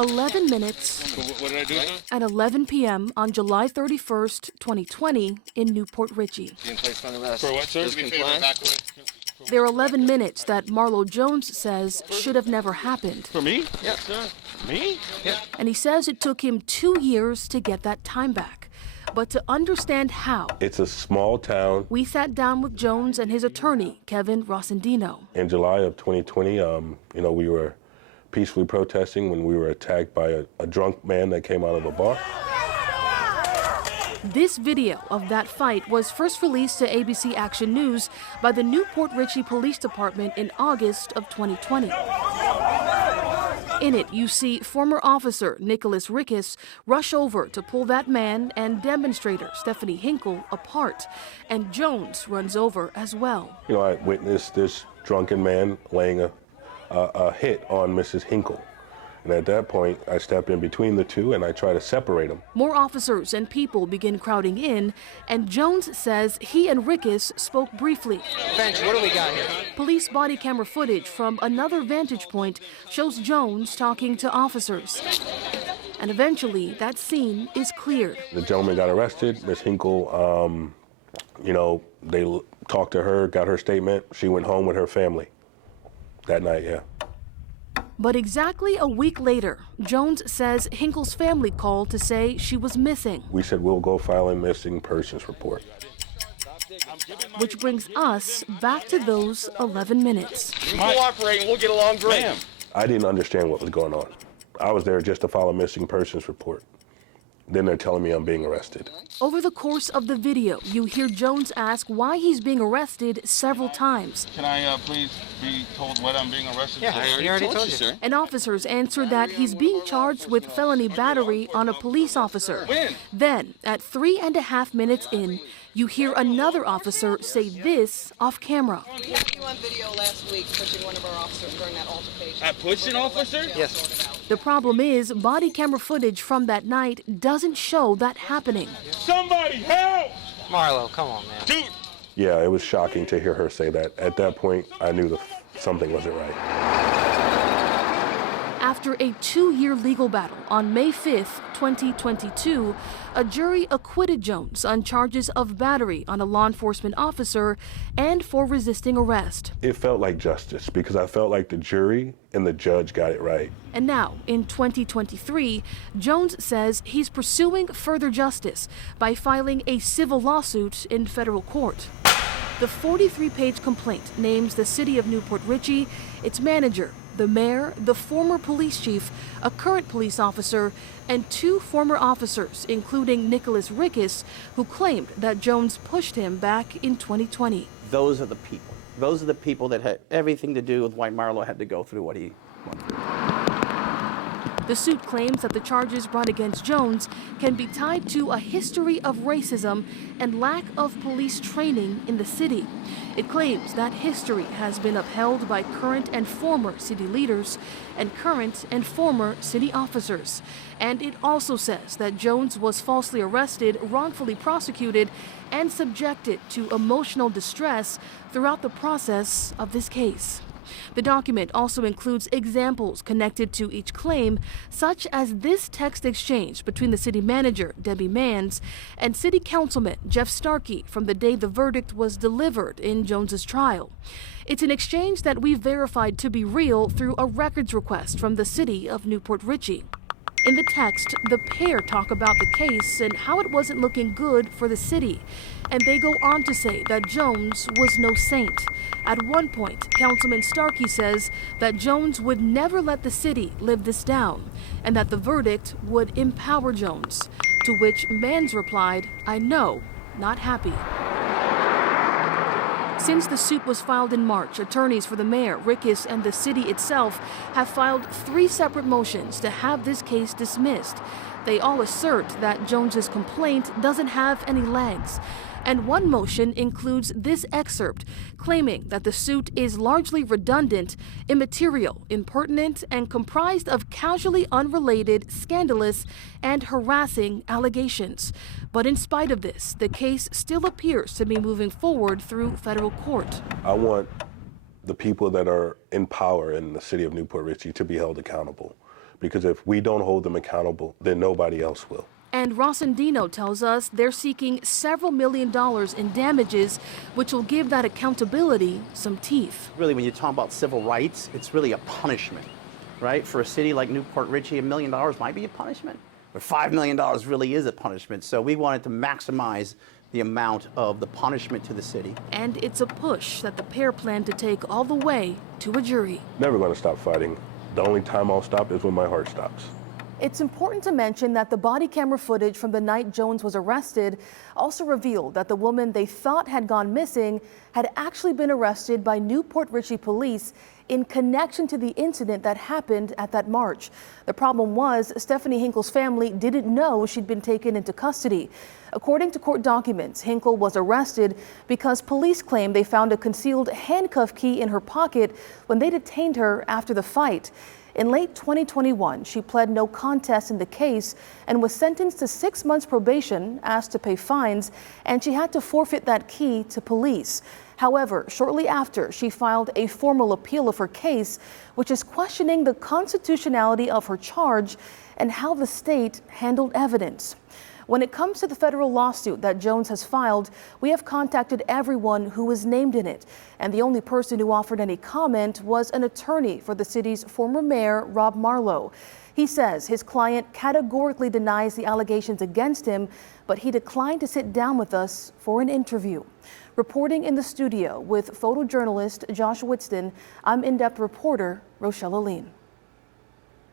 11 minutes What did I do, sir? at 11 p.m. on July 31st, 2020 in Newport Richey. Being placed on arrest. For what, sir? They're 11 minutes that Marlowe Jones says should have never happened. For me? Yes, sir. Me? Yeah. And he says it took him 2 years to get that time back. But to understand how, it's a small town. we sat down with Jones and his attorney, Kevin Rossendino. In July of 2020, we were peacefully protesting when we were attacked by a drunk man that came out of a bar. This video of that fight was first released to ABC Action News by the Newport Richey Police Department in August of 2020. In it, you see former officer Nicholas Rickus rush over to pull that man and demonstrator Stephanie Hinkle apart, and Jones runs over as well. I witnessed this drunken man laying a hit on Mrs. Hinkle. And at that point, I stepped in between the two and I tried to separate them. More officers and people begin crowding in, and Jones says he and Rickus spoke briefly. Bench, what do we got here? Police body camera footage from another vantage point shows Jones talking to officers. And eventually, that scene is cleared. The gentleman got arrested. Miss Hinkle, they talked to her, got her statement. She went home with her family that night, yeah. But exactly a week later, Jones says Hinkle's family called to say she was missing. We said we'll go file a missing persons report. Which brings us back to those 11 minutes. You cooperate and we'll get along great. I didn't understand what was going on. I was there just to file a missing persons report. Then they're telling me I'm being arrested. Over the course of the video, you hear Jones ask why he's being arrested several times. Can I please be told what I'm being arrested for? Yeah, he already told you, sir. And officers answer that he's being charged with felony battery on a police officer. When? Then, at 3.5 minutes in, you hear another officer say this off camera. We had you on video last week pushing one of our officers during that altercation. I pushed an officer? Yes. The problem is, body camera footage from that night doesn't show that happening. Somebody help! Marlowe, come on, man. Dude! Yeah, it was shocking to hear her say that. At that point, I knew something wasn't right. After a 2-year legal battle on May 5th, 2022, a jury acquitted Jones on charges of battery on a law enforcement officer and for resisting arrest. It felt like justice because I felt like the jury and the judge got it right. And now, in 2023, Jones says he's pursuing further justice by filing a civil lawsuit in federal court. The 43-page complaint names the city of Newport Richey, its manager, the mayor, the former police chief, a current police officer, and 2 former officers, including Nicholas Rickus, who claimed that Jones pushed him back in 2020. Those are the people. Those are the people that had everything to do with why Marlowe had to go through what he went through. The suit claims that the charges brought against Jones can be tied to a history of racism and lack of police training in the city. It claims that history has been upheld by current and former city leaders and current and former city officers. And it also says that Jones was falsely arrested, wrongfully prosecuted, and subjected to emotional distress throughout the process of this case. The document also includes examples connected to each claim, such as this text exchange between the city manager, Debbie Manns, and city councilman Jeff Starkey from the day the verdict was delivered in Jones's trial. It's an exchange that we verified to be real through a records request from the city of Newport Richey. In the text, the pair talk about the case and how it wasn't looking good for the city. And they go on to say that Jones was no saint. At one point, Councilman Starkey says that Jones would never let the city live this down, and that the verdict would empower Jones. To which Manns replied, "I know, not happy." Since the suit was filed in March, attorneys for the mayor, Rickus, and the city itself have filed 3 separate motions to have this case dismissed. They all assert that Jones's complaint doesn't have any legs. And one motion includes this excerpt, claiming that the suit is largely redundant, immaterial, impertinent, and comprised of casually unrelated, scandalous, and harassing allegations. But in spite of this, the case still appears to be moving forward through federal court. I want the people that are in power in the city of Newport Richey to be held accountable, because if we don't hold them accountable, then nobody else will. And Rossendino tells us they're seeking several $1 million in damages, which will give that accountability some teeth. Really, when you talk about civil rights, it's really a punishment, right? For a city like Port Richey, $1 million might be a punishment, but $5 million really is a punishment. So we wanted to maximize the amount of the punishment to the city. And it's a push that the pair plan to take all the way to a jury. Never going to stop fighting. The only time I'll stop is when my heart stops. It's important to mention that the body camera footage from the night Jones was arrested also revealed that the woman they thought had gone missing had actually been arrested by Port Richey police in connection to the incident that happened at that march. The problem was Stephanie Hinkle's family didn't know she'd been taken into custody. According to court documents, Hinkle was arrested because police claim they found a concealed handcuff key in her pocket when they detained her after the fight. In late 2021, she pled no contest in the case and was sentenced to 6 months probation, asked to pay fines, and she had to forfeit that key to police. However, shortly after, she filed a formal appeal of her case, which is questioning the constitutionality of her charge and how the state handled evidence. When it comes to the federal lawsuit that Jones has filed, we have contacted everyone who was named in it, and the only person who offered any comment was an attorney for the city's former mayor, Rob Marlowe. He says his client categorically denies the allegations against him, but he declined to sit down with us for an interview. Reporting in the studio with photojournalist Josh Whitston, I'm in-depth reporter Rochelle Aline.